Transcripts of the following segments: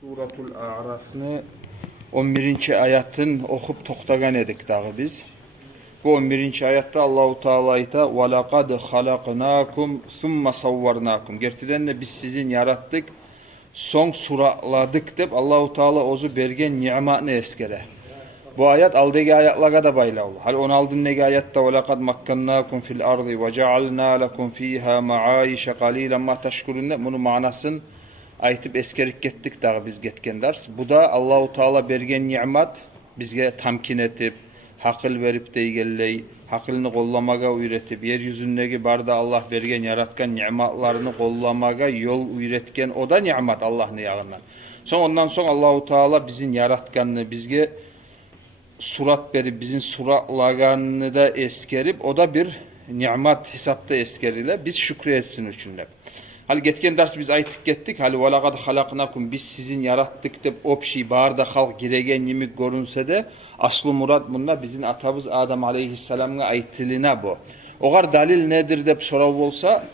Suratul A'raf'ni 11. ayatın okup toxtagan edik dağı biz. Bu 11. ayatta Allahu Teala ayta: "Ve laqad halaqnakum summa savvarnakum." Gerçekten de biz sizin yarattık, son suraladık dep Allahu Teala ozu bergen nimetini eskere. Bu ayat aldagi ayatlarga da baylalı. Hal 16. ayatta "Ve laqad makkannakum fil ardı ve cealna lekum fiha ma'ayişe qalilan ma teşkurun." Bunu manasın aytıp eskerik gettik dağı biz getken ders. Bu da Allahu Teala bergen nimet bizge tamkin etip, hakıl verip de igelley, hakılını kollamaga üretip, yeryüzündeki barda Allah bergen yaratkan nimetlerini kollamaga yol üretken o da nimet Allah'ın yağından. Ondan sonra Allahu Teala bizim yaratkanını bizge surat berip, bizim suratlaganını da eskerip, o da bir nimet hesapta eskerile biz şükretsin üçünde. Hal getken ders biz aytıp gettik. Hal velaqad halaqnakum, biz sizin yarattık dep opşi barda halk giregen yemik görünse de aslı murad bunda bizim atabız Adam aleyhisselam'a aytılına bu. Oğar dalil nedir dep sorav bolsa,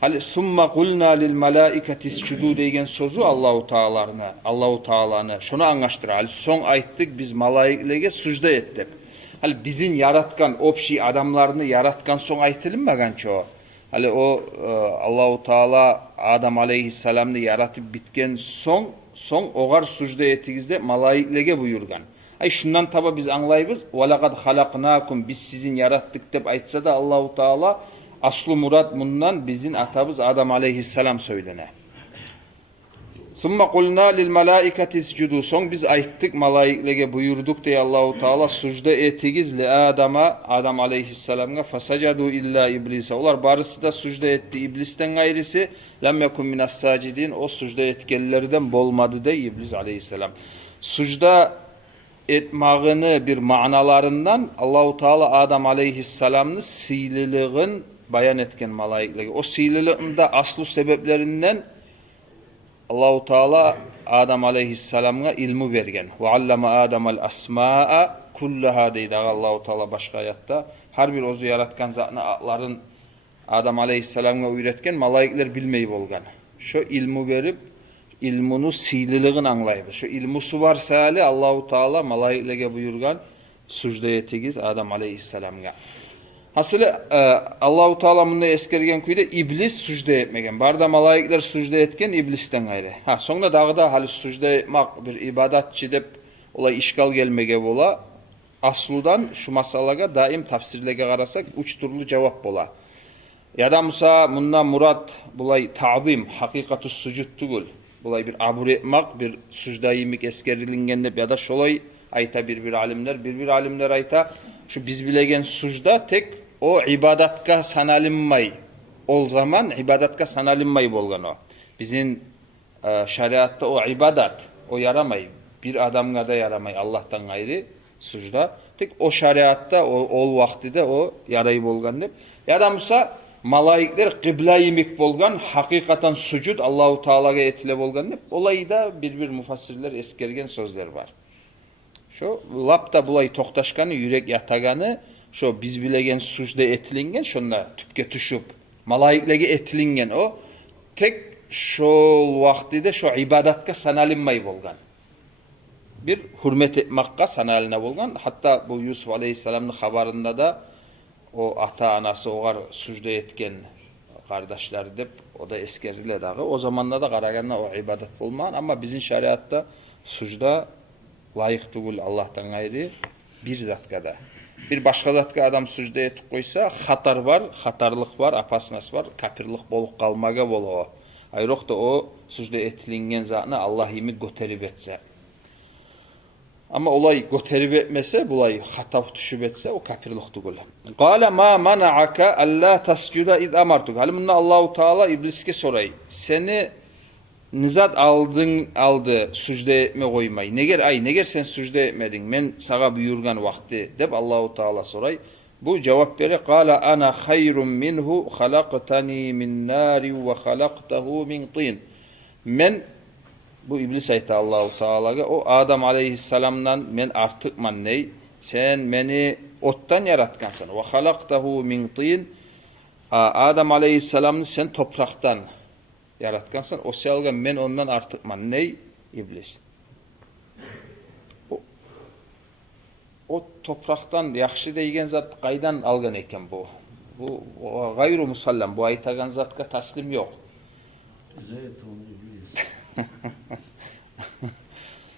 hal summa qulna lil malaikati isjudu degen sözü Allahu Teala'na şunu anlaştır. Hal son ayttık biz malaiklerge sucda ettik. Hal bizim yaratkan opşi adamlarını yaratkan son aytılınmagan çoğu. Hali o Allahu Teala Adam aleyhisselam'ı yaratıp bitken son oğar sucda etigizde malaiklerge buyurgan. Ay şundan taba biz anlayız. Velaqad halaqnakum, biz sizin yarattık dep aytsa da Allahu Teala aslı murad bundan bizim atabız Adam aleyhisselam söylene. Summa qulna lil malaikati isjudu, son biz ayttık malaiklerge buyurduk diye Allahu Teala sucda etigiz li Adam aleyhisselam'a fasacadu illa iblisa. Olar barısı da sucda etti, iblisten gayrisi lem yekun minas sacidin, o sucda etkenlerden bolmadı de iblis aleyhisselam. Sucda etmağını bir manalarından Allahu Teala Adam aleyhisselam'ın sililiğin bayan etken malaiklerge. O sililiğin de aslı sebeplerinden Allahu Teala Adam aleyhisselam'a ilmi vergen. Ve allama Adam'al asma'a kullaha deydi Allahu Teala başka ayatta. Her bir ozu yaratkan zatına atların Adam aleyhisselam'a öğretken malaikler bilmeyi bolgan. Şu ilmi verip ilmunu sililiğin anlayıp. Şu ilmusu varsa hali Allahu Teala malaiklerge buyurgan sucda etigiz Adam aleyhisselam'a. Hasılı Allahu Teala bunu eskergen kuyda iblis sucda etmegen. Barda malaikler sucda etken iblisten gayrı. Sonra dağda hali sucda etmek bir ibadatçı dep olay işgal gelmege bola. Asludan şu masalaga daim tafsirlege karasak üç türlü cevap bola. Ya da Musa bundan murad bulay ta'zim, hakikatu sucud tugul. Bulay bir abur etmek, bir sucda yemek eskerilingen dep ya da şolay ayta bir alimler ayta şu biz bilegen sucda tek o ibadatka sanalinmay. O zaman ibadatka sanalinmay bolgan o. Bizim şeriatta o ibadat, o yaramay. Bir adamga da yaramay Allah'tan gayrı sucda. Tek o şeriatta o vaktide o yarayı bolgan dep. Ya da Musa malaikler kıbla yemek bolgan, hakikaten sucud Allahu Teala'ga etile bolgan dep. Olayı da bir mufassirler eskergen sözler var. Şu lapta bulay toxtaşkanı, yürek yataganı, şu biz bilegen sucda etilingen, şunda tüpke tüşüp, malaiklerge etilingen o, tek şu vaktide şu ibadatka sanalinmay bolgan. Bir hürmet etmekka sanaline bolgan. Hatta bu Yusuf Aleyhisselam'ın habarında da o ata anası oğar sucda etken kardeşler dep, o da eskerile dağı. O zamanlarda da karaganla o ibadet bolman, ama bizim şeriatta sucda layık tugul Allah'tan gayrı bir zatka da. Bir başka zatka adam sucda etip koysa hatar var, hatarlık var, apasnas var, kapirlik bolup kalmaga bolu o. Ayrık da o sucda etilingen zatını Allah yemi göterip etse. Ama olay göterip etmese, bulay hata düşüp etse o kapirlik tugul. Qala ma mana'aka alla tasjuda iz amartuk. Halimunda Allahu Teala ibliske soray. Seni nizat aldı sucda etme koymay. Neger sen sucda etmedin? Men sağa buyurgan vakti dep Allahu Teala soray. Bu cevap bere qala ana hayrun minhu halaqtani min nari ve halaqtahu min tin. Men bu iblis ayta Allahu Teala'ga o Adam aleyhisselamdan men artıkman ney? Sen beni ottan yaratkansan. Ve halaqtahu min tin. Adam aleyhisselamını sen topraktan yaratkansan, o selga men ondan artıkman ney? iblis. O topraktan yaxşı deyigen zat qaydan algan eken bu? Bu gayru musallam. Bu aytagan zatga taslim yok.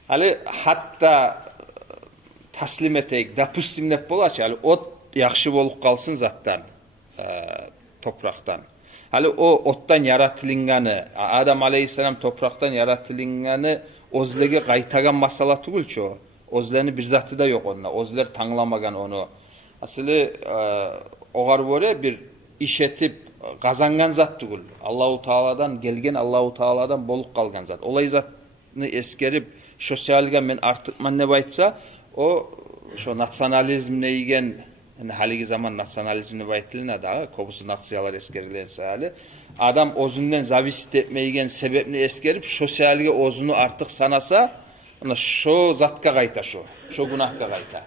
Hali hatta taslim eteyik, dapustim dep bolaç. Hali ot yaxşı bolup kalsın zattan, topraktan. Hali o ottan yaratılınganı, Adam aleyhisselam topraktan yaratılınganı ozlege qaytagan masala tugulçu o. Ozlerini bir zatı da yok onunla. Ozler tanlamagan onu. Aslı oğar böyle bir iş etip kazangan zat tugul. Allahu Teala'dan gelgen, Allahu Teala'dan bolup kalgan zat. Olay zatını eskerip sosyalga men artık man ne baytsa o şu nasyonalizm neygen yani haligi zaman nasyonalizmni baytiline da kobusu natsiyalar eskerilense hali adam ozundan zavisit etmeygen sebepni eskerip sosyalga ozunu artık sanasa ona şu zatka qayta şu günahka qayta.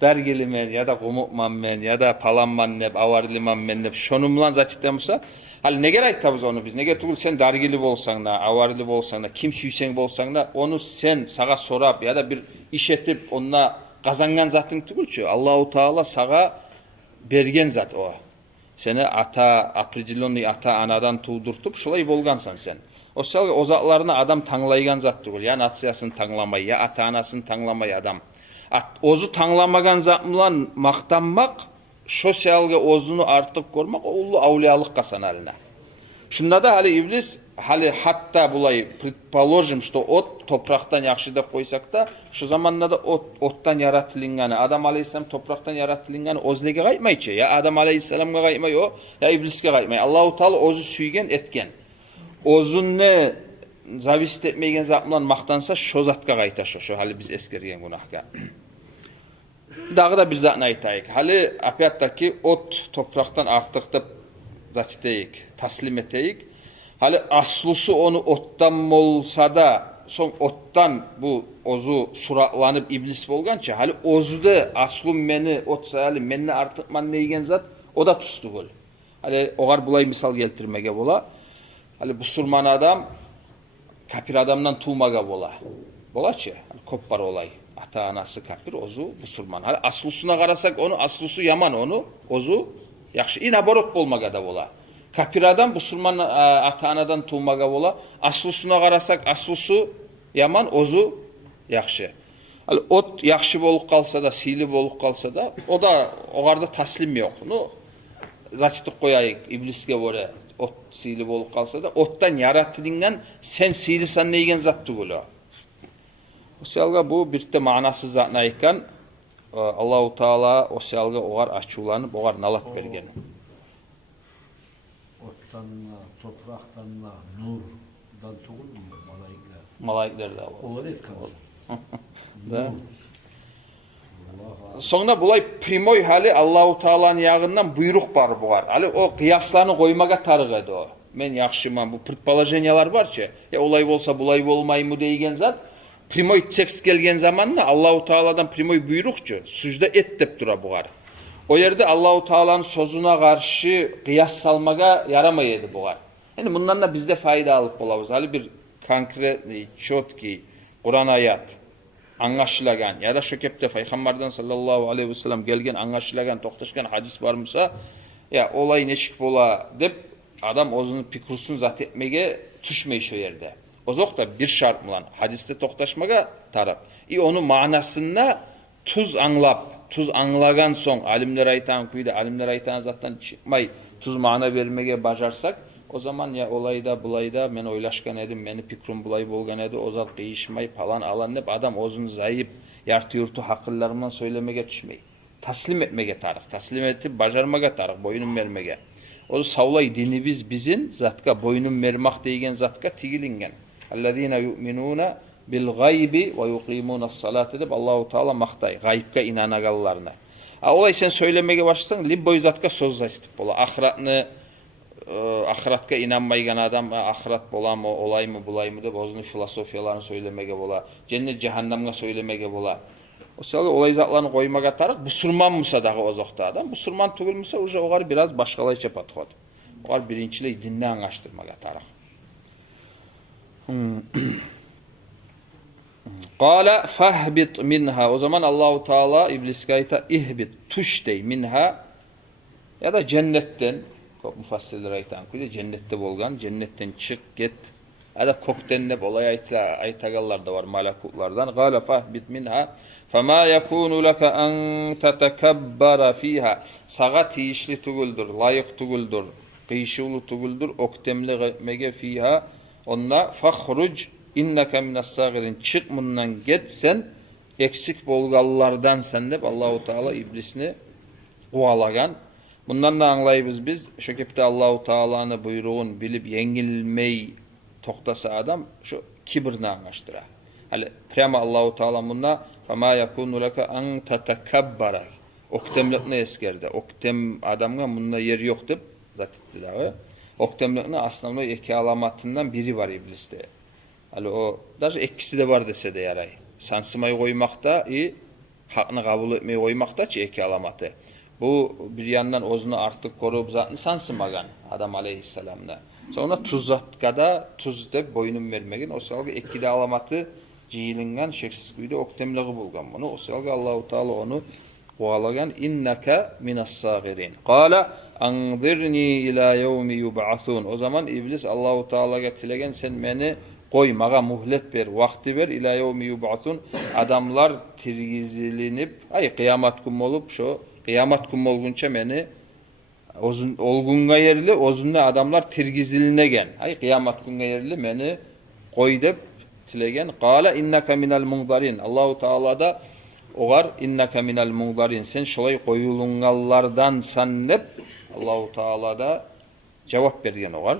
Dargili men ya da qumukman men ya da palanman nep avarliman men nep şonumlan zatitlemsa hal neger aytabız onu biz nege tugul sen dargili bolsan da avarli bolsan da kim süysen bolsan da onu sen sağa sorap ya da bir iş etip onunla kazangan zatın tugulçu Allahu Teala sağa bergen zat o. Seni ata определенный ata anadan tuğdurtup şulay bolgansan sen. O şalga o zatlarını adam tanlaygan zat tugul ya natsiyasını tanlamay ya ata anasını tanlamay adam. Ozu tanlamagan zatmılan maqtanmak sosyalga ozunu artıp görmek ulu avliyalık kasan haline. Şunda da hali iblis hali hatta bulay предположим что ot topraktan yaxşı da koysak da şu zamanda da ottan yaratılınganı Adam aleyhisselam topraktan yaratılınganı ozlege qaytmayçı ya Adam aleyhisselamga qaymay o ya iblisge qaymay. Allahu Teala ozu süygen etken. Ozun ne zavisit etmeygen zatmılan maqtansa şu zatga qayta şu hali biz eskergen günahga. Dağı da bir zatını aytayık. Hali apiyattaki ot topraktan artık da zatiteyik, taslim eteyik. Hali aslusu onu ottan olsa da son ottan bu ozu suratlanıp iblis bolgança hali ozdu aslum meni otsa hali meni artık man neygen zat o da tustugul. Hali oğar bulay misal geltirmege bola. Hali busurman adam kapir adamdan tuğmaga bola. Bolaçı. Koppar olay. Ata anası kapir ozu busurman. Hali aslusuna qarasak onu aslusu yaman onu ozu yaxşı. İna borot bolmaga da bola. Kapir adam busurman ata anadan tuğmaga bola. Aslusuna qarasak aslusu yaman ozu yaxşı. Hali ot yaxşı bolup kalsa da sili bolup kalsa da o da oğarda taslim yok. No zaçtık koyayık iblisge böyle ot sili bolup kalsa da ottan yaratılıngan sen silisan neygen zat tugulu. Osyalga bu bir de manasız zatına ayıkan Allahu Teala osyalga oğar açulanıp oğar nalat bergen. Ottanla, topraktanla, nurdan tugul mu malaikler? Malaikler de var. Onlar etkan. Sonra bulay primoy hali Allahu Teala'nın yağından buyruk var bu var. Hali o kıyaslarını koymaga tarık edi o. Men yaxşıman bu предположениялар var ki ya olay olsa bulay olmay mı deygen zat primoy tekst gelgen zamanla Allahu Teala'dan primoy buyrukçu süjde et dep dura bu var. O yerde Allahu Teala'nın sözüne karşı kıyas salmaga yaramaydı bu var. Yani bundan da bizde fayda alıp olabız. Hali bir konkret, çotki, Kur'an ayat anlaşılagan ya da şu kepte Peygamberden sallallahu aleyhi ve sellem gelgen anlaşılagan, toqtaşkan hadis var mısa ya olay neçik bola dep adam ozunu pikrusun zat etmege düşmey şu yerde. Ozok da bir şart mılan hadiste toqtaşmaga tarap. Onu manasına tuz anlap, tuz anlagan son alimler aytan kuyda alimler aytan zattan çıkmay tuz mana vermege bacarsak o zaman ya olayda bulayda men oylaşkan edim meni pikrum bulay bolgan edi o zat kıyışmay falan alan dep adam ozun zayıp yartı yurtu hakıllarından söylemege düşmey. Taslim etmege tarık. Taslim etip bacarmaga tarık. Boynun vermege. O savlay dinimiz bizim zatka boynun vermak deygen zatka tigilingen. Ellezine yu'minuna bil gaybi ve yuqimunas salat edip Allahu Teala maktay. Gaybka inanagallarına. Olay sen söylemege başlasan libboy zatka söz zatip bola. Ahiratka inanmaygan adam ahirat bola mı olay mı bulay mı dep ozunu filosofiyalarını söylemege bola. Cennet cehennemga söylemege bola. Osyalga olay zatlarını koymaga tarık busurman mısa dağı ozokta adam. Busurman tugulmasa oğar biraz başkalayça patkot. Oğar birinciley dinne anlaştırmaga tarık. Kâle fahbit minha. O zaman Allahu Teala İbliske ayta ihbit tuş dey minha ya da cennetten çok mufassirler aytan ki cennette bolgan cennetten çık git ya da kokten dep olay aytagallar da var malakutlardan. Kâle fahbit minha fema yekunu leke en tetekebbara fiha. Sağa tiyişli tuguldur, layık tuguldur, kıyışılı tuguldur, oktemli mege fiha. Onna fahruc inneke minas-sagirin. Çık bundan git sen eksik bolgallardan sen dep Allahu Teala iblisini kovalagan. Bundan da anlayırız biz. Şu kepte Allahu Teala'nın buyruğun bilip yengilmey toktasa adam şu kibirni anlaştıra. Hali prema Allahu Teala bunna fema yakunu leke en tetekebbara. Oktemlikni eskerdi. Oktem adamga bunna yer yok dep zat etti dağı. Oktemlikni aslında iki alamatından biri var ibliste. Hali o даже ikkisi de var dese de yaray. Sansımay koymakta hakkını kabul etmeyi koymakta iki alamatı. Bu bir yandan ozunu artık korup zatını sansımagan adam aleyhisselamda. Sonra tuzatkada tuz dep boynun vermegin. O salgı ikkide alamatı ciyilingan şeksiz güyde oktemliği bulgan bunu. O salgı Allahu Teala onu kovalagan inneke minas-sagirin. Kâle anzirni ila yevmi yub'asun. O zaman iblis Allahu Teala'ya tilegen sen beni koy maga muhlet ver, vakti ver ila yevmi yub'asun. Adamlar tirgizilinip kıyamet günü olup şu kıyamet günü olgunça beni olgunga yerli ozunlu adamlar tirgiziline gen. Kıyamet günü yerli beni koy dep tilegen. Kâle inneke minel munzarin. Allahu Teala da oğar inneke minel munzarin. Sen şolay koyulungallardan sannep Allahu Teala da cevap bergen oğar.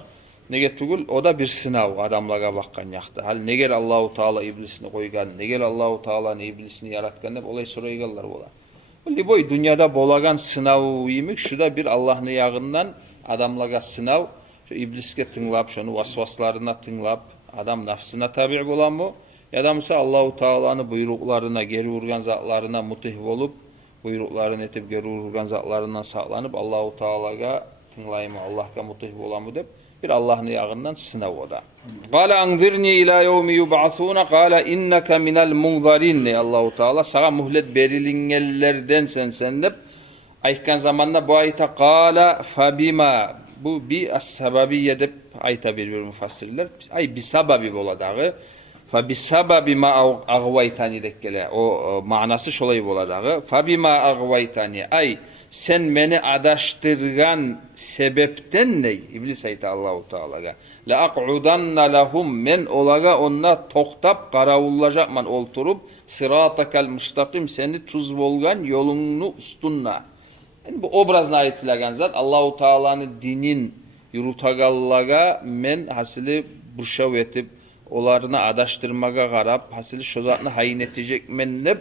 Nege tugul o da bir sınav adamlara bakkan yakta. Hal neger Allahu Teala iblisini koygan, neger Allahu Teala'nın iblisini yaratgan dep olay soraygallar bola. Bu boy dünyada bolagan sınav yimik şu da bir Allah'ın yağından adamlara sınav. Şu ibliske tınlap, şunu vasvaslarına tınlap, adam nafsına tabi bolan mı? Ya da mesela Allahu Teala'nın buyruklarına, geri urgan zatlarına mutih olup, buyruklarını etip geri urgan zatlarından sağlanıp Allahu Teala'ga tınlayma, Allah'a mutih bolan mı dep bir Allah'ın yağından sınav o da. Kâle anzirni ilâ yevmi yub'asûne kâle inneke minel munzarin. Allahu Teala sağa muhlet berilingellerden sen dep aytkan zamanla bu ayta kâle fabima bu bir as-sebabiyye dep ayta bir mufassirler. Bi sababi boladağı fa bi sababi ma agvaytani dekkele o manası şolay boladağı fa bima agvaytani sen beni adaştırgan sebepten ne? İblis ayta Allahu Teala'ga. La aq'udanna lahum men olaga onna toktap karavullacakman olturup sıratakal mustakim seni tuz bolgan yolunu ustunna. Yani bu obrazna aytilagan zat Allahu Teala'nın dinin yurutagallaga men hasili burşav etip olarını adaştırmaga garap hasili şozatını hayin etecek men ne?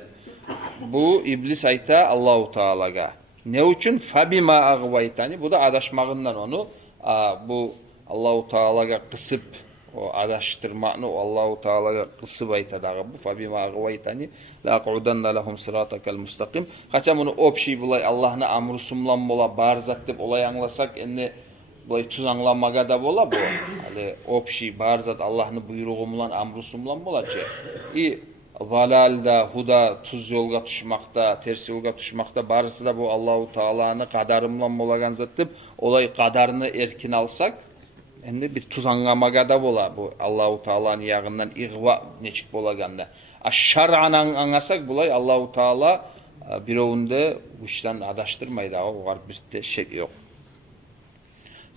Bu iblis ayta Allahu Teala'ga. Ne için? Fabima agvaytani. Bu da adaşmağından onu bu Allahu Teala'ga kısıp o adaştırmağını Allahu Teala'ga kısıp aytadağı bu fabima agvaytani la aq'udanna lahum sıratakal mustakim. Kaçam onu opşi bulay Allah'ına amru sumlan bola barzat dep olay anlasak enne bulay tuz anlamaga da bola bu. Ali opşi barzat Allah'ını buyruğumlan amru sumlan bolaçı. Valalda, huda, tuz yolga tuşmakta, ters yolga tuşmakta barısı da bu Allahu Teala'nı kadarımlan bolagan zattip olay kadarını erkin alsak endi bir tuz anlamaga da bola bu Allahu Teala'nın yağından igva neçik bolaganda. Şar'an anlasak bulay Allahu Teala birovunda bu işten adaştırmaydı. O var bir şey yok.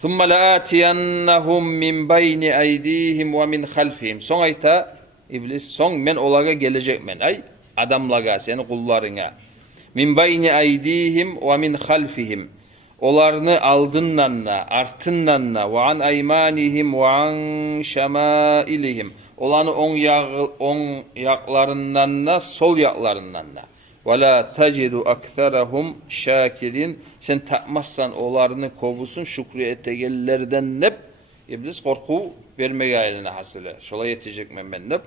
Thumma la'atiyannahum min bayni aydihim ve min khalfihim. Son ayta İblis son men olaga gelecek men adamlaga seni kullarına min bayni aydihim ve min halfihim olarını aldınlanna artınlanna ve an aymanihim ve an şemailihim olanı on yaklarındanna sol yaklarındanna ve la tacidu aktharahum şakirin sen tapmazsan olarını kovusun şükrü etegellerden nep İblis korku vermeye eline hasılı. Şolay yetecek men nep.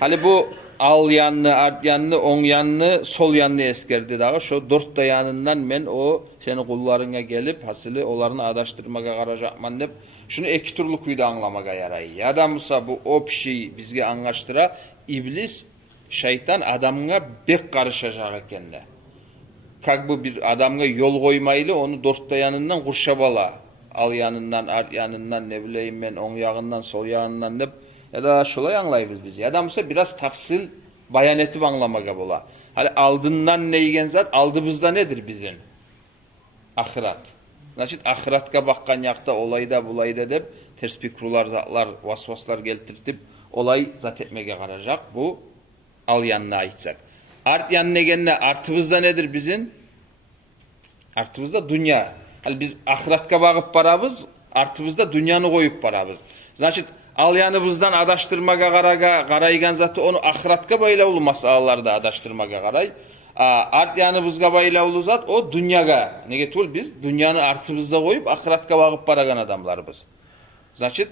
Hali bu al yanını, art yanını, on yanını, sol yanını eskerdi dağı. Şu dört dayanından men o seni kullarına gelip hasılı olarını adaştırmaga karacakman dep şunu iki türlü kuyda anlamaga yarayı. Ya da musa bu o pişi bizge anlaştıra iblis şeytan adamına bek karışacak ekende. Kak bu bir adamga yol koymaylı onu dört dayanından kurşabala. Al yanından, art yanından, ne bileyim ben, on yağından, sol yağından dep ya da şolay anlayırız biz. Ya da mesela biraz tafsil bayan etip anlamaga bola. Hani aldından neygen zat, aldığımızda nedir bizim? Ahirat. Значит, ahiratga bakkan yakta olayda bulayda dep ters pikrular, zatlar, vasvaslar geltirtip olay zat etmege karacak. Bu al yanına aitsak. Art yanına genne artıbızda nedir bizim? Artıbızda dünya. Hani biz ahiratga bakıp barabız, artıbızda dünyanı koyup barabız. Значит, al yanımızdan adaştırmaga karaygan zatı onu ahiratga bayla ulu masalalarda adaştırmaga karay. Art yanımızga bayla ulu zat o dünyaga. Ne getul biz dünyanı artıbızda koyup ahiratga bakıp baragan adamlarımız. Значит,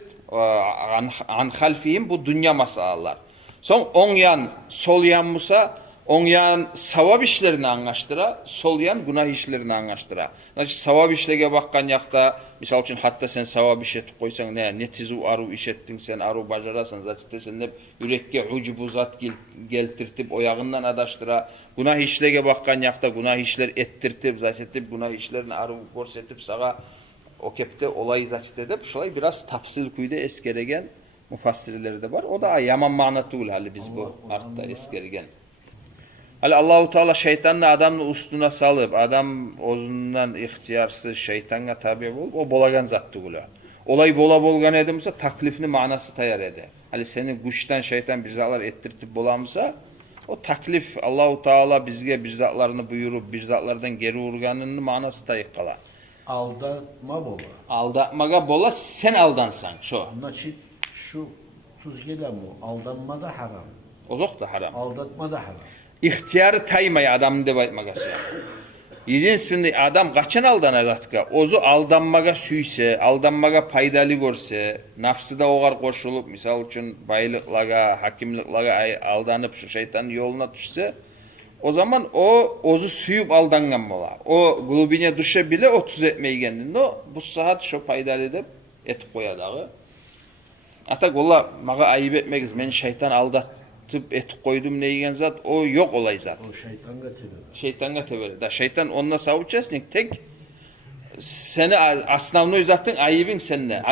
an halfiyim bu dünya masalalar. Son on yan, sol yan musa, on yan savab işlerini anlaştıra, sol yan günah işlerini anlaştıra. Значит, savab işlege bakkan yakta, misal için hatta sen savab iş etip koysan ne tizu aru iş ettin sen aru bacarasan zaten sen hep yürekke ucubu zat geltirtip oyağından adaştıra. Günah işlege bakkan yakta günah işler ettirtip zaten günah işlerini aru görsetip sağa o kepte olay zaten edip şolay biraz tafsil kuyda eskeregen mufassirleri de var. O da yaman manatı hali biz bu artta eskergen. Hali Allahu Teala şeytanla adamı ustuna salıp adam ozundan ihtiyarsız şeytanga tabi bulup o bolagan zattı gula. Olay bola bolgan edimse taklifini manası tayar ede. Hali seni güçten şeytan bir zatlar ettirtip bolamsa o taklif Allahu Teala bizge bir zatlarını buyurup bir zatlardan geri urganının manası tayık kala. Aldatma bola. Aldatmaga bola sen aldansan şu. Значит, şu tuz gelen bu. Aldanma da haram. Ozok da haram. Aldatma da haram. İhtiyarı taymay adamın deb aytmagası. Единственный adam kaçan aldanacatka? Ozu aldanmaga süyse, aldanmaga paydalı görse, nafsıda oğar koşulup, misal için baylıklaga, hakimliklaga aldanıp şu şeytanın yoluna düşse, o zaman o ozu suyup aldangan bola. O glubine düşe bile o tuz etmeygendin. No, bu saat şu paydalı deb etip koyadağı. Atak ola maga ayıp etmegiz. Men şeytan aldatıp etip koydum neygen zat o yok olay zat. O şeytanga tebere. Şeytanga tebere. Da şeytan onunla savuçasın tek seni asnavnoy zaten ayıbın seninle.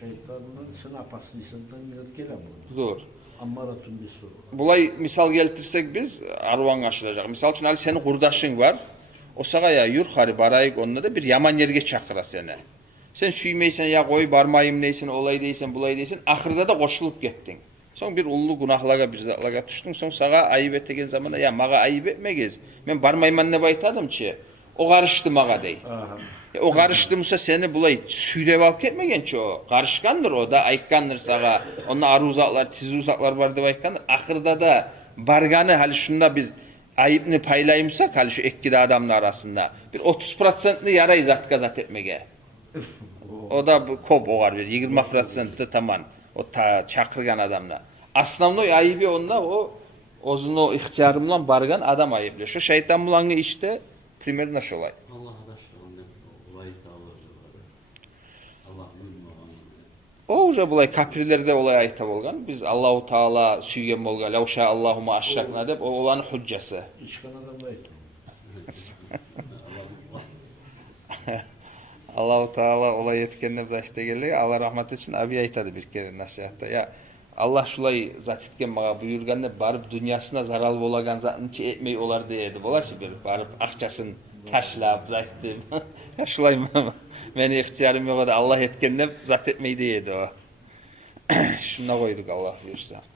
Şeytanın sen apaslıysandan gelen bu. Zor. Ammaratun bir soru. Bulay misal geltirsek biz arvan aşılacak. Misal için senin kurdaşın var. O sağa ya yur hari barayık onunla da bir yaman yerge çakıra seni. Sen süymeysen ya koy barmayım neysen olay deysen bulay deysen ahırda da koşulup gittin. Son bir ullu günahlaga bir zatlaga düştün. Son sağa ayıp ettiğin zamanda ya maga ayıp etmegiz. Men barmayman ne baytadım ki? O karıştı maga dey. O karıştımsa seni bulay süyle valk etmegen ki o. Karışkandır o da ayıkkandır sağa. Onun arı uzaklar, tiz uzaklar var da ayıkkandır. Ahırda da barganı hali şunda biz ayıpını paylayımsak hali şu ekkide adamın arasında. Bir 30%'lı yarayı zatka zat etmege. O da kop oğar bir 20%'lı tamam. O ta çakırgan adamla. Aslamnoy ayıbı onda o ozun o ihtiyarımla bargan adam ayıblı. Şu şeytan bulangı işte primer naş olay. Allah adaşlarında olay dağılır. Allah bilmiyor. O uca bulay kapirlerde olay ayta bolgan. Biz Allahu Teala süygen bolgan. Lavşa Allahumma aşşakna dep o olanın hüccesi. İçkan adam da ettim. Allahu Teala olay etkenine zaşta geldi. Allah rahmet etsin. Abi aytadı bir kere nasihatta. Ya Allah şulay zat etken bana buyurganda barıp dünyasına zaral bolagan zatın ki etmeyi olar deyedi. Bolar ki bir barıp akçasın taşlap zaten. Ya şulay meni ihtiyarım yok da Allah etkende zat etmeyi deyedi o. Şuna koyduk Allah buyursa.